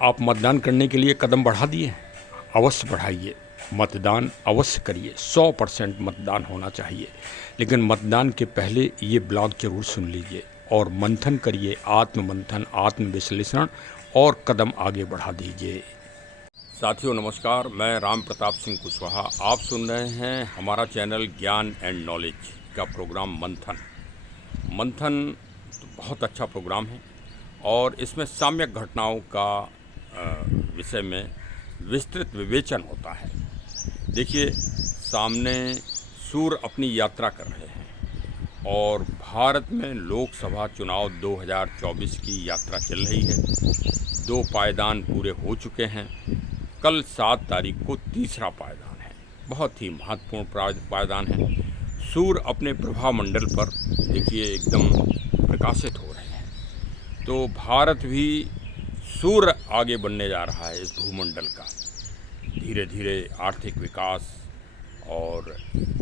आप मतदान करने के लिए कदम बढ़ा दिए? अवश्य बढ़ाइए, मतदान अवश्य करिए। 100% मतदान होना चाहिए। लेकिन मतदान के पहले ये ब्लॉग जरूर सुन लीजिए और मंथन करिए, आत्ममंथन, आत्मविश्लेषण और कदम आगे बढ़ा दीजिए। साथियों नमस्कार, मैं राम प्रताप सिंह कुशवाहा। आप सुन रहे हैं हमारा चैनल ज्ञान एंड नॉलेज का प्रोग्राम मंथन। मंथन तो बहुत अच्छा प्रोग्राम है और इसमें साम्यक घटनाओं का विषय में विस्तृत विवेचन होता है। देखिए, सामने सूर्य अपनी यात्रा कर रहे हैं और भारत में लोकसभा चुनाव 2024 की यात्रा चल रही है। 2 पायदान पूरे हो चुके हैं। कल 7 तारीख को तीसरा पायदान है, बहुत ही महत्वपूर्ण पायदान है। सूर्य अपने प्रभा मंडल पर देखिए एकदम प्रकाशित हो रहे हैं। तो भारत भी सूर्य आगे बढ़ने जा रहा है इस भूमंडल का। धीरे धीरे आर्थिक विकास और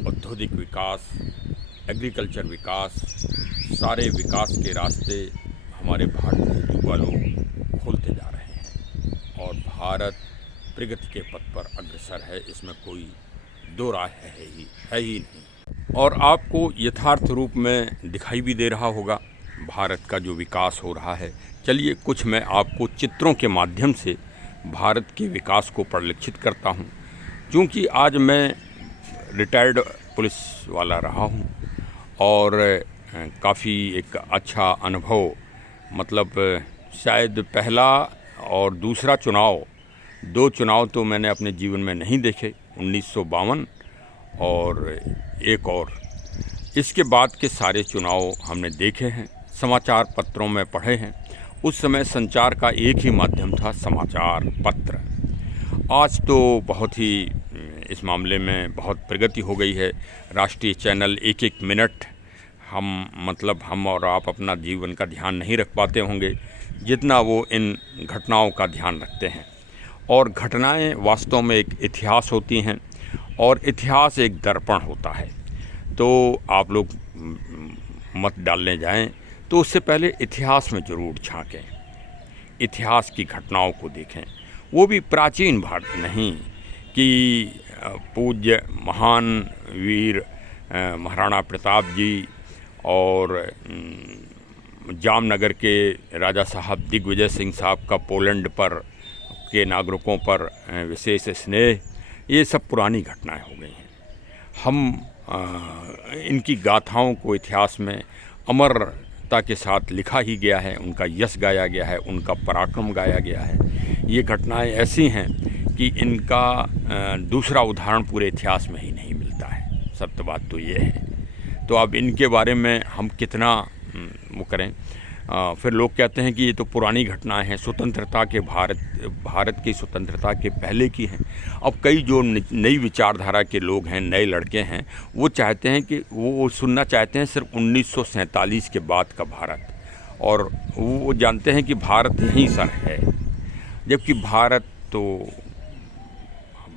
औद्योगिक विकास, एग्रीकल्चर विकास, सारे विकास के रास्ते हमारे भारतीय युवा लोग खोलते जा रहे हैं और भारत प्रगति के पथ पर अग्रसर है, इसमें कोई दो राय है ही नहीं। और आपको यथार्थ रूप में दिखाई भी दे रहा होगा भारत का जो विकास हो रहा है। चलिए कुछ मैं आपको चित्रों के माध्यम से भारत के विकास को परिलक्षित करता हूँ। क्योंकि आज मैं रिटायर्ड पुलिस वाला रहा हूँ और काफ़ी एक अच्छा अनुभव, मतलब शायद पहला और दूसरा चुनाव, 2 चुनाव तो मैंने अपने जीवन में नहीं देखे, 1952 और एक और। इसके बाद के सारे चुनाव हमने देखे हैं, समाचार पत्रों में पढ़े हैं। उस समय संचार का एक ही माध्यम था, समाचार पत्र। आज तो बहुत ही इस मामले में बहुत प्रगति हो गई है। राष्ट्रीय चैनल एक मिनट हम और आप अपना जीवन का ध्यान नहीं रख पाते होंगे जितना वो इन घटनाओं का ध्यान रखते हैं। और घटनाएं वास्तव में एक इतिहास होती हैं और इतिहास एक दर्पण होता है। तो आप लोग मत डालने जाएं तो उससे पहले इतिहास में ज़रूर झांकें, इतिहास की घटनाओं को देखें। वो भी प्राचीन भारत नहीं कि पूज्य महान वीर महाराणा प्रताप जी और जामनगर के राजा साहब दिग्विजय सिंह साहब का पोलैंड पर के नागरिकों पर विशेष स्नेह, ये सब पुरानी घटनाएं हो गई हैं। हम इनकी गाथाओं को इतिहास में अमरता के साथ लिखा ही गया है, उनका यश गाया गया है, उनका पराक्रम गाया गया है। ये घटनाएं ऐसी हैं कि इनका दूसरा उदाहरण पूरे इतिहास में ही नहीं मिलता है। सत्य बात तो ये है। तो अब इनके बारे में हम कितना वो करें। फिर लोग कहते हैं कि ये तो पुरानी घटनाएं हैं, स्वतंत्रता के भारत की स्वतंत्रता के पहले की हैं। अब कई जो नई विचारधारा के लोग हैं, नए लड़के हैं, वो चाहते हैं कि वो सुनना चाहते हैं सिर्फ 1947 के बाद का भारत, और वो जानते हैं कि भारत यहीं सर है, जबकि भारत तो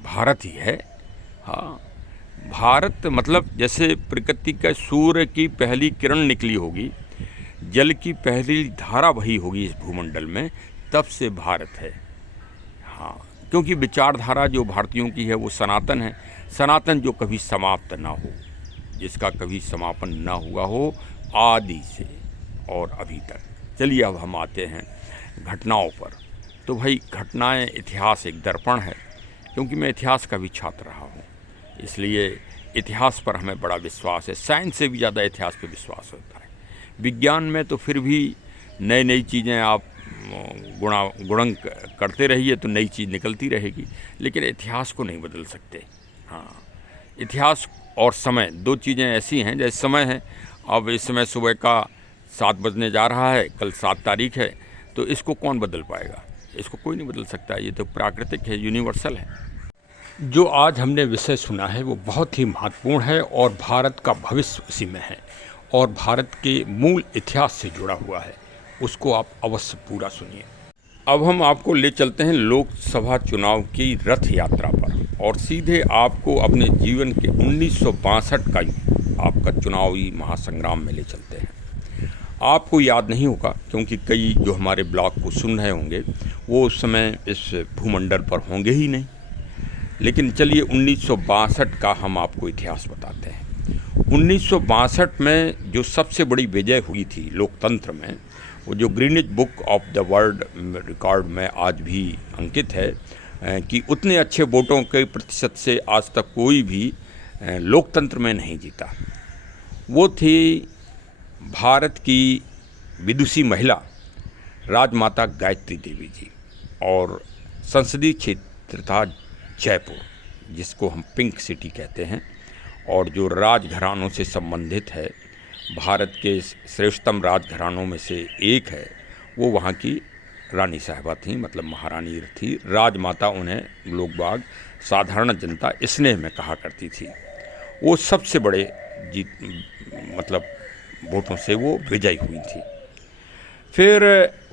भारत ही है। हाँ, भारत मतलब जैसे प्रकृति का सूर्य की पहली किरण निकली होगी, जल की पहली धारा बही होगी इस भूमंडल में, तब से भारत है। हाँ, क्योंकि विचारधारा जो भारतीयों की है वो सनातन है। सनातन जो कभी समाप्त ना हो, जिसका कभी समापन ना हुआ हो आदि से और अभी तक। चलिए अब हम आते हैं घटनाओं पर। तो भाई घटनाएं, इतिहास एक दर्पण है। क्योंकि मैं इतिहास का भी छात्र रहा हूँ, इसलिए इतिहास पर हमें बड़ा विश्वास है। साइंस से भी ज़्यादा इतिहास पर विश्वास होता है। विज्ञान में तो फिर भी नई चीज़ें आप गुणन करते रहिए तो नई चीज़ निकलती रहेगी, लेकिन इतिहास को नहीं बदल सकते। हाँ, इतिहास और समय 2 चीज़ें ऐसी हैं। जैसे समय है, अब इस समय सुबह का 7 बजने जा रहा है, कल 7 तारीख है, तो इसको कौन बदल पाएगा? इसको कोई नहीं बदल सकता। ये तो प्राकृतिक है, यूनिवर्सल है। जो आज हमने विषय सुना है वो बहुत ही महत्वपूर्ण है और भारत का भविष्य उसी में है और भारत के मूल इतिहास से जुड़ा हुआ है। उसको आप अवश्य पूरा सुनिए। अब हम आपको ले चलते हैं लोकसभा चुनाव की रथ यात्रा पर और सीधे आपको अपने जीवन के 1962 का आपका चुनावी महासंग्राम में ले चलते हैं। आपको याद नहीं होगा क्योंकि कई जो हमारे ब्लॉग को सुन रहे होंगे वो उस समय इस भूमंडल पर होंगे ही नहीं। लेकिन चलिए 1962 का हम आपको इतिहास बताते हैं। 1962 में जो सबसे बड़ी विजय हुई थी लोकतंत्र में, वो जो Greenwich book of the world record में आज भी अंकित है कि उतने अच्छे वोटों के प्रतिशत से आज तक कोई भी लोकतंत्र में नहीं जीता। वो थी भारत की विदुषी महिला राजमाता गायत्री देवी जी, और संसदीय क्षेत्र था जयपुर, जिसको हम पिंक सिटी कहते हैं, और जो राजघरानों से संबंधित है, भारत के श्रेष्ठतम राजघरानों में से एक है, वो वहाँ की रानी साहिबा थी, मतलब महारानी थी। राजमाता उन्हें लोग बाग साधारण जनता स्नेह में कहा करती थी। वो सबसे बड़े मतलब वोटों से वो विजयी हुई थी। फिर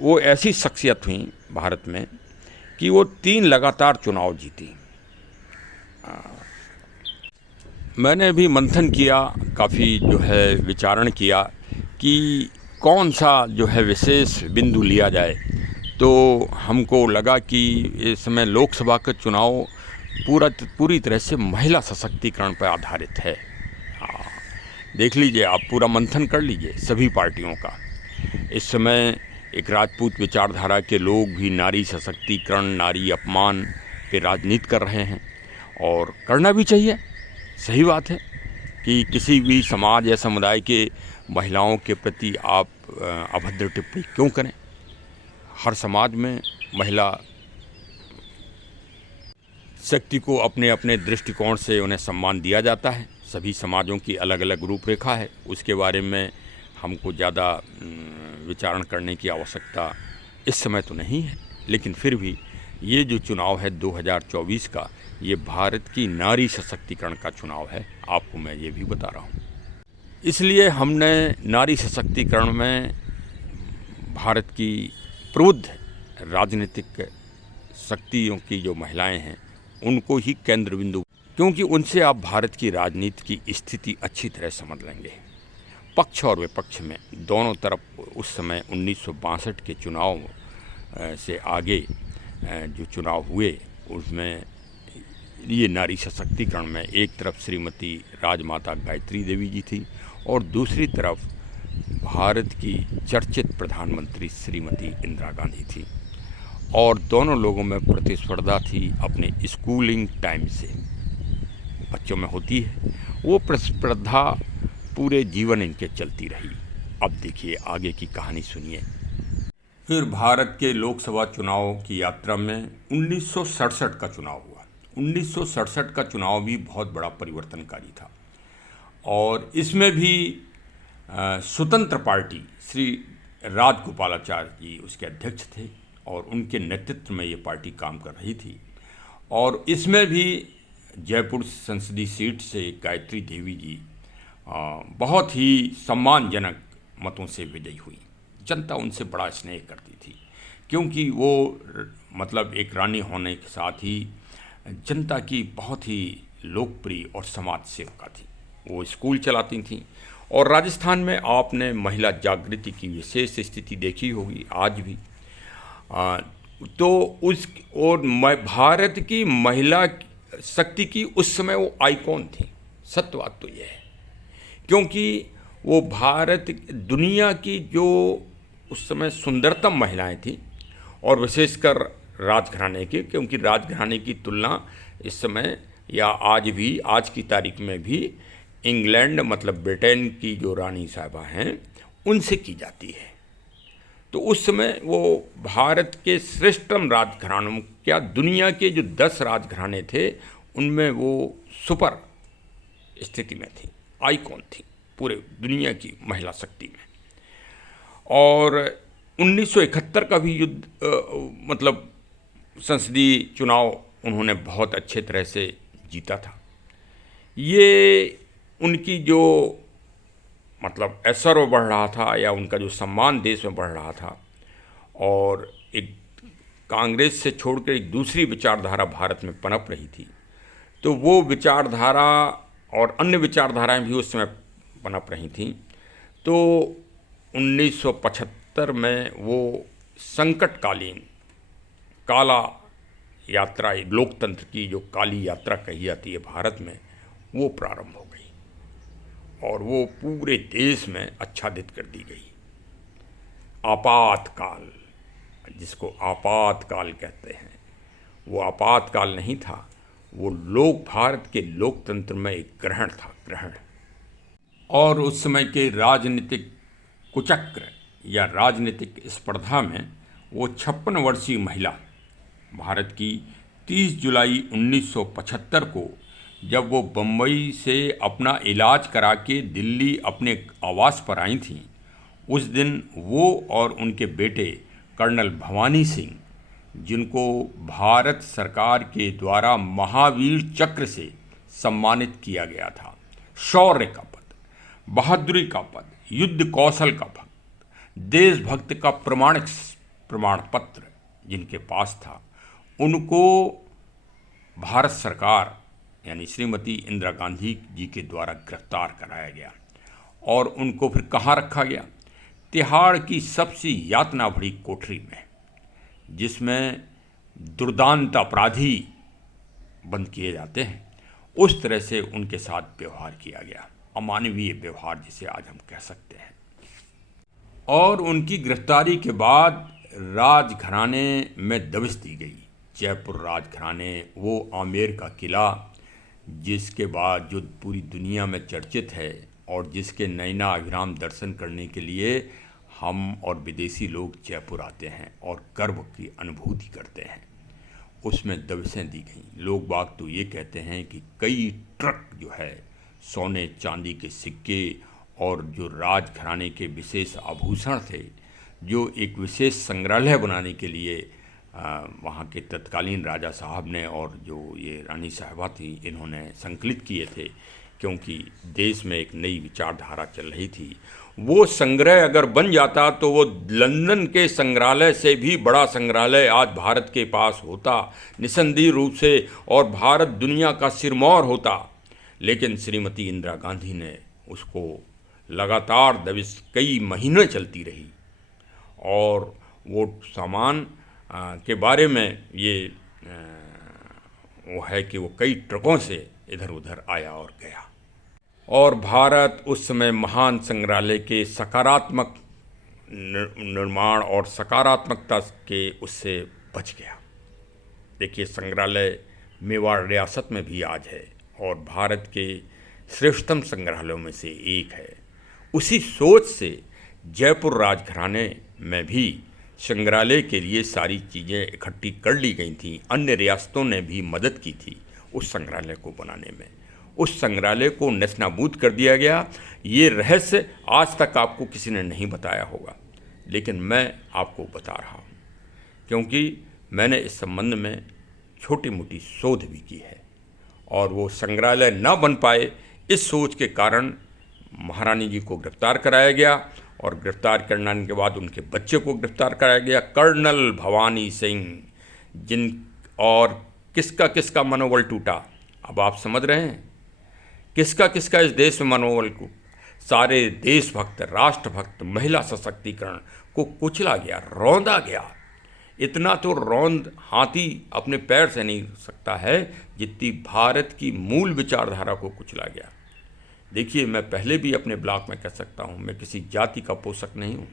वो ऐसी शख्सियत हुई भारत में कि वो 3 लगातार चुनाव जीती। मैंने भी मंथन किया, काफ़ी जो है विचारण किया कि कौन सा जो है विशेष बिंदु लिया जाए। तो हमको लगा कि इस समय लोकसभा का चुनाव पूरी तरह से महिला सशक्तिकरण पर आधारित है। देख लीजिए, आप पूरा मंथन कर लीजिए सभी पार्टियों का। इस समय एक राजपूत विचारधारा के लोग भी नारी सशक्तिकरण, नारी अपमान पे राजनीति कर रहे हैं, और करना भी चाहिए। सही बात है कि किसी भी समाज या समुदाय के महिलाओं के प्रति आप अभद्र टिप्पणी क्यों करें। हर समाज में महिला शक्ति को अपने अपने दृष्टिकोण से उन्हें सम्मान दिया जाता है। सभी समाजों की अलग अलग रूपरेखा है, उसके बारे में हमको ज़्यादा विचारण करने की आवश्यकता इस समय तो नहीं है। लेकिन फिर भी ये जो चुनाव है 2024 का, ये भारत की नारी सशक्तिकरण का चुनाव है, आपको मैं ये भी बता रहा हूँ। इसलिए हमने नारी सशक्तिकरण में भारत की प्रबुद्ध राजनीतिक शक्तियों की जो महिलाएं हैं उनको ही केंद्र बिंदु, क्योंकि उनसे आप भारत की राजनीति की स्थिति अच्छी तरह समझ लेंगे। पक्ष और विपक्ष में दोनों तरफ उस समय 1962 के चुनाव से आगे जो चुनाव हुए, उसमें ये नारी सशक्तिकरण में एक तरफ श्रीमती राजमाता गायत्री देवी जी थी और दूसरी तरफ भारत की चर्चित प्रधानमंत्री श्रीमती इंदिरा गांधी थी। और दोनों लोगों में प्रतिस्पर्धा थी अपने स्कूलिंग टाइम से, बच्चों में होती है वो प्रतिस्पर्धा, पूरे जीवन इनके चलती रही। अब देखिए आगे की कहानी सुनिए। फिर भारत के लोकसभा चुनाव की यात्रा में 1967 का चुनाव हुआ। 1967 का चुनाव भी बहुत बड़ा परिवर्तनकारी था, और इसमें भी स्वतंत्र पार्टी श्री राजगोपालाचारी जी उसके अध्यक्ष थे, और उनके नेतृत्व में ये पार्टी काम कर रही थी। और इसमें भी जयपुर संसदीय सीट से गायत्री देवी जी बहुत ही सम्मानजनक मतों से विजयी हुई। जनता उनसे बड़ा स्नेह करती थी, क्योंकि वो मतलब एक रानी होने के साथ ही जनता की बहुत ही लोकप्रिय और समाज सेविका थी। वो स्कूल चलाती थीं, और राजस्थान में आपने महिला जागृति की विशेष स्थिति देखी होगी आज भी। तो उस और भारत की महिला शक्ति की उस समय वो आइकॉन थी। सत्य बात तो ये है, क्योंकि वो भारत दुनिया की जो उस समय सुंदरतम महिलाएं थी, और विशेषकर राजघराने की, क्योंकि राजघराने की तुलना इस समय या आज भी, आज की तारीख में भी इंग्लैंड मतलब ब्रिटेन की जो रानी साहिबा हैं उनसे की जाती है। तो उस समय वो भारत के श्रेष्ठतम राजघरानों, क्या दुनिया के जो 10 राजघराने थे उनमें वो सुपर स्थिति में थी, आइकॉन थी पूरे दुनिया की महिला शक्ति में। और 1971 का भी युद्ध मतलब संसदीय चुनाव उन्होंने बहुत अच्छे तरह से जीता था। ये उनकी जो मतलब ऐश्वर्य बढ़ रहा था, या उनका जो सम्मान देश में बढ़ रहा था, और एक कांग्रेस से छोड़कर एक दूसरी विचारधारा भारत में पनप रही थी। तो वो विचारधारा और अन्य विचारधाराएं भी उस समय पनप रही थीं। तो 1975 में वो संकटकालीन काला यात्रा, लोकतंत्र की जो काली यात्रा कही जाती है भारत में, वो प्रारंभ हो गई और वो पूरे देश में आच्छादित कर दी गई। आपातकाल, जिसको आपातकाल कहते हैं, वो आपातकाल नहीं था, वो भारत के लोकतंत्र में एक ग्रहण था, ग्रहण। और उस समय के राजनीतिक कुचक्र या राजनीतिक स्पर्धा में वो 56 वर्षीय महिला भारत की 30 जुलाई 1975 को, जब वो बम्बई से अपना इलाज करा के दिल्ली अपने आवास पर आई थीं, उस दिन वो और उनके बेटे कर्नल भवानी सिंह, जिनको भारत सरकार के द्वारा महावीर चक्र से सम्मानित किया गया था, शौर्य का पद, बहादुरी का पद, युद्ध कौशल का पद, देशभक्त का प्रमाण पत्र जिनके पास था, उनको भारत सरकार यानी श्रीमती इंदिरा गांधी जी के द्वारा गिरफ्तार कराया गया और उनको फिर कहाँ रखा गया? तिहाड़ की सबसे यातना भरी कोठरी में, जिसमें दुर्दांत अपराधी बंद किए जाते हैं, उस तरह से उनके साथ व्यवहार किया गया, अमानवीय व्यवहार जिसे आज हम कह सकते हैं। और उनकी गिरफ्तारी के बाद राजघराने में दबिश दी गई। जयपुर राजघराने, वो आमेर का किला जिसके बाद जो पूरी दुनिया में चर्चित है और जिसके नैना अभिराम दर्शन करने के लिए हम और विदेशी लोग जयपुर आते हैं और गर्व की अनुभूति करते हैं, उसमें दबिशें दी गई। लोग बाग तो ये कहते हैं कि कई ट्रक जो है सोने चांदी के सिक्के और जो राजघराने के विशेष आभूषण थे, जो एक विशेष संग्रहालय बनाने के लिए वहाँ के तत्कालीन राजा साहब ने और जो ये रानी साहिबा थी, इन्होंने संकलित किए थे, क्योंकि देश में एक नई विचारधारा चल रही थी। वो संग्रह अगर बन जाता तो वो लंदन के संग्रहालय से भी बड़ा संग्रहालय आज भारत के पास होता निसंदेह रूप से, और भारत दुनिया का सिरमौर होता। लेकिन श्रीमती इंदिरा गांधी ने उसको लगातार दबिश कई महीने चलती रही और वो सामान के बारे में ये वो है कि वो कई ट्रकों से इधर उधर आया और गया, और भारत उस समय महान संग्रहालय के सकारात्मक निर्माण और सकारात्मकता के उससे बच गया। देखिए, संग्रहालय मेवाड़ रियासत में भी आज है और भारत के श्रेष्ठतम संग्रहालयों में से एक है। उसी सोच से जयपुर राजघराने में भी संग्रहालय के लिए सारी चीज़ें इकट्ठी कर ली गई थीं। अन्य रियासतों ने भी मदद की थी उस संग्रहालय को बनाने में। उस संग्रहालय को नेस्तनाबूद कर दिया गया। ये रहस्य आज तक आपको किसी ने नहीं बताया होगा, लेकिन मैं आपको बता रहा हूँ, क्योंकि मैंने इस संबंध में छोटी मोटी शोध भी की है। और वो संग्रहालय न बन पाए, इस सोच के कारण महारानी जी को गिरफ्तार कराया गया और गिरफ्तार करने के बाद उनके बच्चे को गिरफ्तार कराया गया, कर्नल भवानी सिंह, जिन और किसका किसका मनोबल टूटा। अब आप समझ रहे हैं किसका किसका इस देश में मनोबल को, सारे देशभक्त, राष्ट्रभक्त, महिला सशक्तिकरण को कुचला गया, रौंदा गया। इतना तो रौंद हाथी अपने पैर से नहीं सकता है जितनी भारत की मूल विचारधारा को कुचला गया। देखिए, मैं पहले भी अपने ब्लॉग में कह सकता हूँ, मैं किसी जाति का पोषक नहीं हूँ,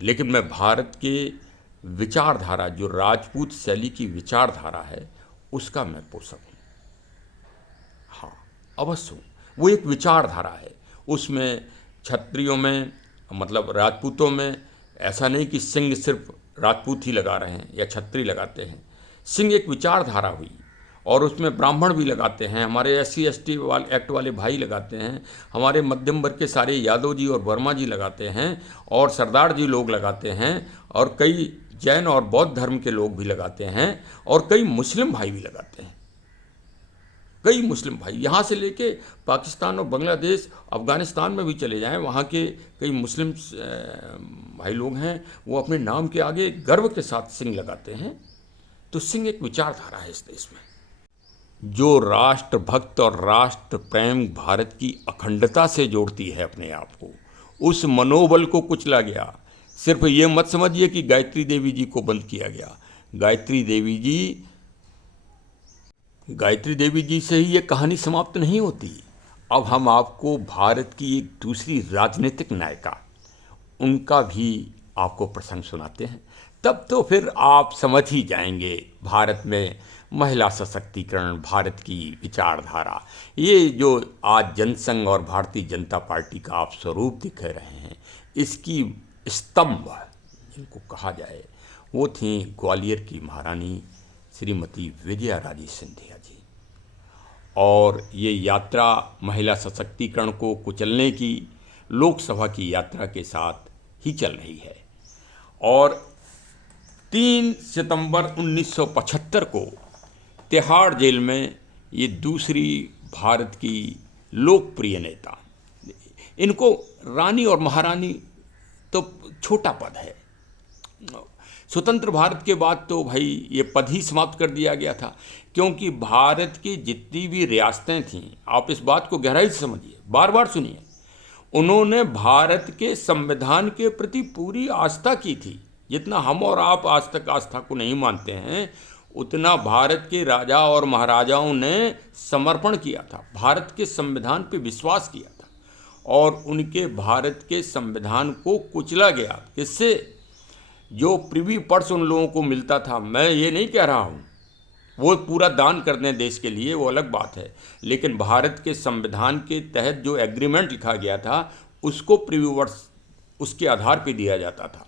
लेकिन मैं भारत के विचारधारा, जो राजपूत शैली की विचारधारा है, उसका मैं पोषक हूँ। हाँ, अवश्य हूँ। वो एक विचारधारा है, उसमें क्षत्रियों में, मतलब राजपूतों में, ऐसा नहीं कि सिंह सिर्फ राजपूत ही लगा रहे हैं या क्षत्रिय लगाते हैं। सिंह एक विचारधारा हुई, और उसमें ब्राह्मण भी लगाते हैं, हमारे SC/ST एक्ट वाले भाई लगाते हैं, हमारे मध्यम वर्ग के सारे यादव जी और वर्मा जी लगाते हैं, और सरदार जी लोग लगाते हैं, और कई जैन और बौद्ध धर्म के लोग भी लगाते हैं, और कई मुस्लिम भाई भी लगाते हैं। कई मुस्लिम भाई यहाँ से लेके पाकिस्तान और बांग्लादेश, अफ़गानिस्तान में भी चले जाएं, वहाँ के कई मुस्लिम भाई लोग हैं, वो अपने नाम के आगे गर्व के साथ सिंह लगाते हैं। तो सिंह एक विचारधारा है इस देश में, जो राष्ट्रभक्त और राष्ट्र प्रेम, भारत की अखंडता से जोड़ती है अपने आप को, उस मनोबल को कुचला गया। सिर्फ ये मत समझिए कि गायत्री देवी जी को बंद किया गया। गायत्री देवी जी से ही ये कहानी समाप्त नहीं होती। अब हम आपको भारत की एक दूसरी राजनीतिक नायिका, उनका भी आपको प्रसंग सुनाते हैं। तब तो फिर आप समझ ही जाएंगे भारत में महिला सशक्तिकरण, भारत की विचारधारा, ये जो आज जनसंघ और भारतीय जनता पार्टी का आप स्वरूप दिख रहे हैं, इसकी स्तंभ जिनको कहा जाए वो थी ग्वालियर की महारानी श्रीमती विजया राजे सिंधिया जी। और ये यात्रा महिला सशक्तिकरण को कुचलने की लोकसभा की यात्रा के साथ ही चल रही है। और 3 सितंबर 1975 को तिहाड़ जेल में ये दूसरी भारत की लोकप्रिय नेता, इनको रानी और महारानी तो छोटा पद है, स्वतंत्र भारत के बाद तो भाई ये पद ही समाप्त कर दिया गया था, क्योंकि भारत की जितनी भी रियासतें थीं, आप इस बात को गहराई से समझिए, बार बार सुनिए, उन्होंने भारत के संविधान के प्रति पूरी आस्था की थी। जितना हम और आप आज तक आस्था को नहीं मानते हैं, उतना भारत के राजा और महाराजाओं ने समर्पण किया था, भारत के संविधान पे विश्वास किया था, और उनके भारत के संविधान को कुचला गया। किससे? जो प्रिवी पर्स उन लोगों को मिलता था, मैं ये नहीं कह रहा हूँ वो पूरा दान कर दें देश के लिए, वो अलग बात है, लेकिन भारत के संविधान के तहत जो एग्रीमेंट लिखा गया था उसको प्रिवी पर्स उसके आधार पर दिया जाता था।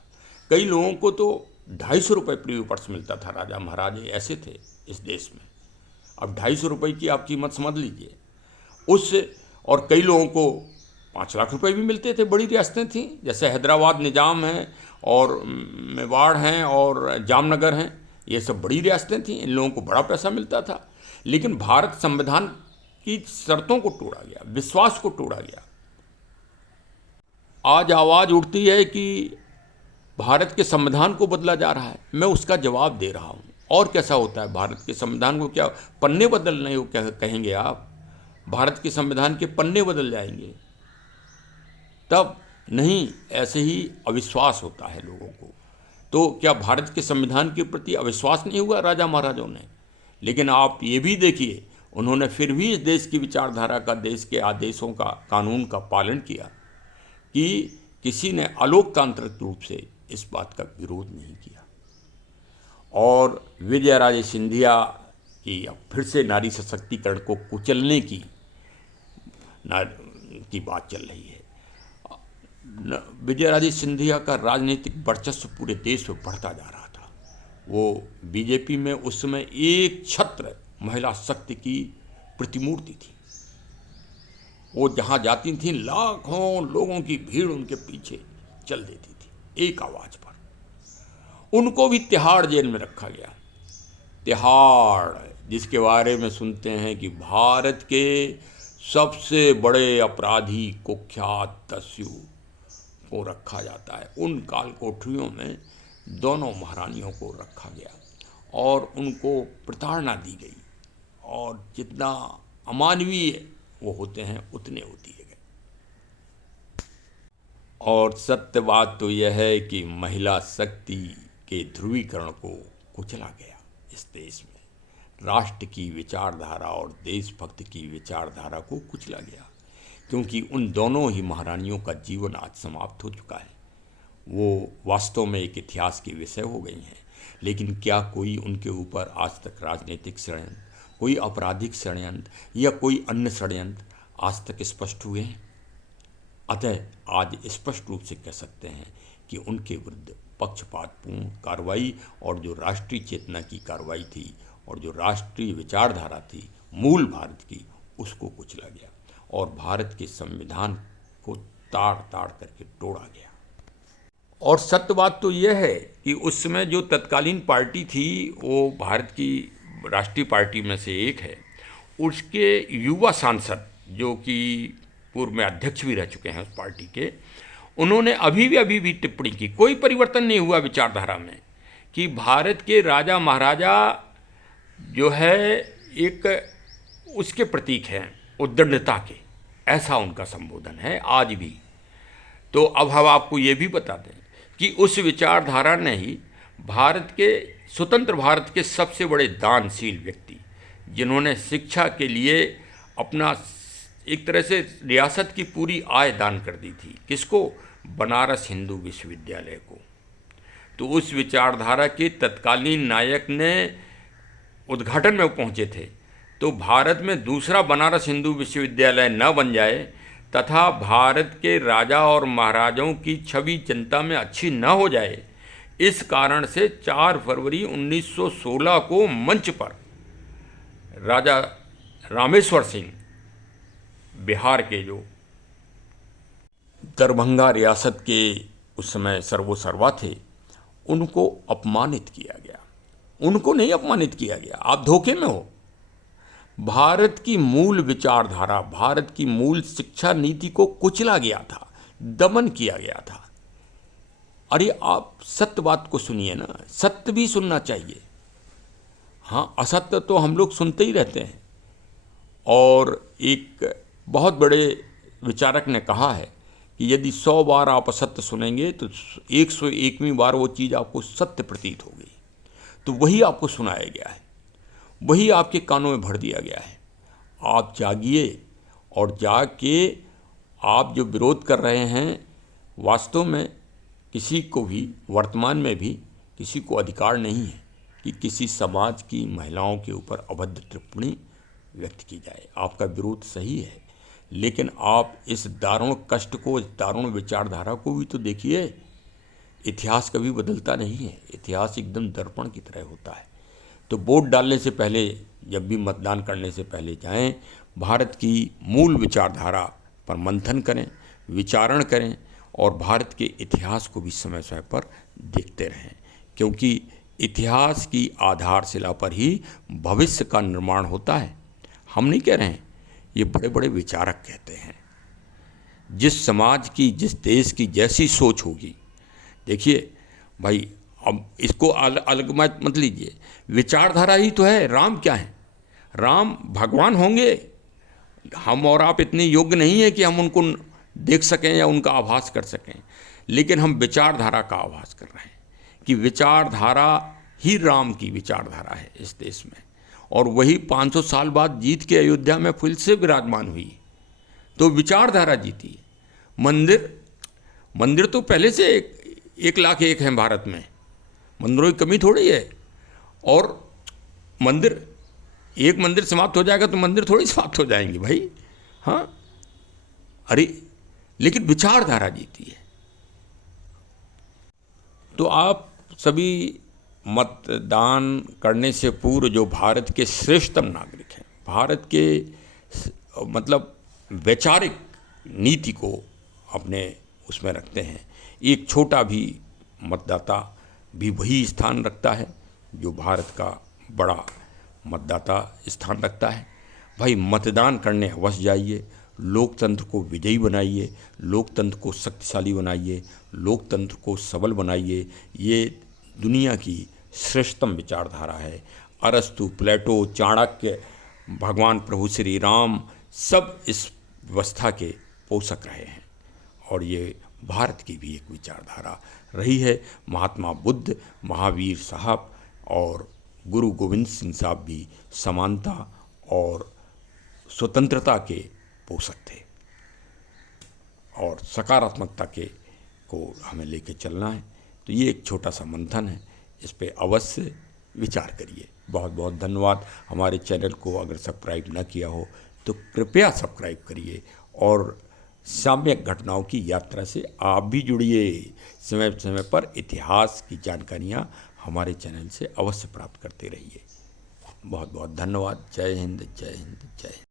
कई लोगों को तो 250 रुपये प्रिवी पर्स मिलता था, राजा महाराजे ऐसे थे इस देश में। अब 250 रुपये की आप कीमत समझ लीजिए उस, और कई लोगों को 5 लाख रुपए भी मिलते थे। बड़ी रियासतें थीं, जैसे हैदराबाद निज़ाम है और मेवाड़ हैं और जामनगर हैं, ये सब बड़ी रियासतें थीं, इन लोगों को बड़ा पैसा मिलता था। लेकिन भारत संविधान की शर्तों को तोड़ा गया, विश्वास को तोड़ा गया। आज आवाज़ उठती है कि भारत के संविधान को बदला जा रहा है, मैं उसका जवाब दे रहा हूँ। और कैसा होता है भारत के संविधान को? क्या पन्ने बदलने हो क्या कहेंगे आप? भारत के संविधान के पन्ने बदल जाएंगे? तब नहीं, ऐसे ही अविश्वास होता है लोगों को। तो क्या भारत के संविधान के प्रति अविश्वास नहीं हुआ राजा महाराजाओं ने? लेकिन आप ये भी देखिए, उन्होंने फिर भी इस देश की विचारधारा का, देश के आदेशों का, कानून का पालन किया कि किसी ने अलोकतांत्रिक रूप से इस बात का विरोध नहीं किया। और विजया राजे सिंधिया की अब फिर से नारी सशक्तिकरण को कुचलने की बात चल रही है। विजया राजे सिंधिया का राजनीतिक वर्चस्व पूरे देश में बढ़ता जा रहा था। वो बीजेपी में उस समय एक छत्र महिला शक्ति की प्रतिमूर्ति थी। वो जहाँ जाती थी लाखों लोगों की भीड़ उनके पीछे चल देती थी एक आवाज़ पर। उनको भी तिहाड़ जेल में रखा गया। तिहाड़, जिसके बारे में सुनते हैं कि भारत के सबसे बड़े अपराधी, कुख्यात दस्यु को रखा जाता है, उन काल कोठरियों में दोनों महारानियों को रखा गया और उनको प्रताड़ना दी गई, और जितना अमानवीय वो होते हैं उतने वो दिए गए। और सत्य बात तो यह है कि महिला शक्ति के ध्रुवीकरण को कुचला गया इस देश में, राष्ट्र की विचारधारा और देशभक्त की विचारधारा को कुचला गया, क्योंकि उन दोनों ही महारानियों का जीवन आज समाप्त हो चुका है। वो वास्तव में एक इतिहास के विषय हो गई हैं, लेकिन क्या कोई उनके ऊपर आज तक राजनीतिक षड्यंत्र, कोई आपराधिक षड्यंत्र या कोई अन्य षड्यंत्र आज तक स्पष्ट हुए हैं? अतः आज स्पष्ट रूप से कह सकते हैं कि उनके विरुद्ध पक्षपातपूर्ण कार्रवाई और जो राष्ट्रीय चेतना की कार्रवाई थी और जो राष्ट्रीय विचारधारा थी मूल भारत की, उसको कुचला गया और भारत के संविधान को ताड़ ताड़ करके तोड़ा गया। और सत्य बात तो यह है कि उस समय जो तत्कालीन पार्टी थी वो भारत की राष्ट्रीय पार्टी में से एक है। उसके युवा सांसद जो कि पूर्व में अध्यक्ष भी रह चुके हैं उस पार्टी के, उन्होंने अभी भी टिप्पणी की, कोई परिवर्तन नहीं हुआ विचारधारा में, कि भारत के राजा महाराजा जो है एक उसके प्रतीक हैं, उद्दंडता के, ऐसा उनका संबोधन है आज भी। तो अब हम आपको ये भी बता दें कि उस विचारधारा ने ही भारत के स्वतंत्र भारत के सबसे बड़े दानशील व्यक्ति, जिन्होंने शिक्षा के लिए अपना एक तरह से रियासत की पूरी आय दान कर दी थी, किसको? बनारस हिंदू विश्वविद्यालय को। तो उस विचारधारा के तत्कालीन नायक ने उद्घाटन में पहुंचे थे, तो भारत में दूसरा बनारस हिंदू विश्वविद्यालय न बन जाए तथा भारत के राजा और महाराजाओं की छवि जनता में अच्छी न हो जाए, इस कारण से 4 फरवरी 1916 को मंच पर राजा रामेश्वर सिंह, बिहार के जो दरभंगा रियासत के उस समय सर्वोसर्वा थे, उनको अपमानित किया गया। उनको नहीं अपमानित किया गया, आप धोखे में हो। भारत की मूल विचारधारा, भारत की मूल शिक्षा नीति को कुचला गया था, दमन किया गया था। अरे आप सत्य बात को सुनिए ना, सत्य भी सुनना चाहिए। हाँ, असत्य तो हम लोग सुनते ही रहते हैं। और एक बहुत बड़े विचारक ने कहा है कि यदि 100 बार आप असत्य सुनेंगे तो 101वीं बार वो चीज़ आपको सत्य प्रतीत होगी। तो वही आपको सुनाया गया है, वही आपके कानों में भर दिया गया है। आप जागिए और जाग के आप जो विरोध कर रहे हैं, वास्तव में किसी को भी वर्तमान में भी किसी को अधिकार नहीं है कि किसी समाज की महिलाओं के ऊपर अभद्र टिप्पणी व्यक्त की जाए। आपका विरोध सही है, लेकिन आप इस दारुण कष्ट को, इस दारुण विचारधारा को भी तो देखिए। इतिहास कभी बदलता नहीं है, इतिहास एकदम दर्पण की तरह होता है। तो वोट डालने से पहले, जब भी मतदान करने से पहले जाएं, भारत की मूल विचारधारा पर मंथन करें, विचारण करें और भारत के इतिहास को भी समय समय पर देखते रहें, क्योंकि इतिहास की आधारशिला पर ही भविष्य का निर्माण होता है। हम नहीं कह रहे हैं, ये बड़े बड़े विचारक कहते हैं। जिस समाज की, जिस देश की जैसी सोच होगी, देखिए भाई, अब इसको अलग मत लीजिए, विचारधारा ही तो है। राम क्या है? राम भगवान होंगे। हम और आप इतने योग्य नहीं है कि हम उनको देख सकें या उनका आभास कर सकें, लेकिन हम विचारधारा का आभास कर रहे हैं कि विचारधारा ही राम की विचारधारा है इस देश में, और वही 500 साल बाद जीत के अयोध्या में फिर से विराजमान हुई। तो विचारधारा जीती। मंदिर तो पहले से 1,01,000 हैं भारत में, मंदिरों की कमी थोड़ी है। और एक मंदिर समाप्त हो जाएगा तो मंदिर थोड़ी समाप्त हो जाएंगे भाई। हाँ, अरे लेकिन विचारधारा जीती है। तो आप सभी मतदान करने से पूर्व जो भारत के श्रेष्ठतम नागरिक हैं, भारत के मतलब वैचारिक नीति को अपने उसमें रखते हैं, एक छोटा भी मतदाता भी वही स्थान रखता है जो भारत का बड़ा मतदाता स्थान रखता है। भाई, मतदान करने अवश्य जाइए, लोकतंत्र को विजयी बनाइए, लोकतंत्र को शक्तिशाली बनाइए, लोकतंत्र को सबल बनाइए। ये दुनिया की श्रेष्ठतम विचारधारा है। अरस्तु, प्लेटो, चाणक्य, भगवान प्रभु श्री राम सब इस व्यवस्था के पोषक रहे हैं, और ये भारत की भी एक विचारधारा रही है। महात्मा बुद्ध, महावीर साहब और गुरु गोविंद सिंह साहब भी समानता और स्वतंत्रता के पोषक थे, और सकारात्मकता को हमें लेके चलना है। तो ये एक छोटा सा मंथन है, इस पे अवश्य विचार करिए। बहुत बहुत धन्यवाद। हमारे चैनल को अगर सब्सक्राइब न किया हो तो कृपया सब्सक्राइब करिए, और साम्यक घटनाओं की यात्रा से आप भी जुड़िए। समय समय पर इतिहास की जानकारियाँ हमारे चैनल से अवश्य प्राप्त करते रहिए। बहुत बहुत धन्यवाद। जय हिंद, जय हिंद, जय हिंद।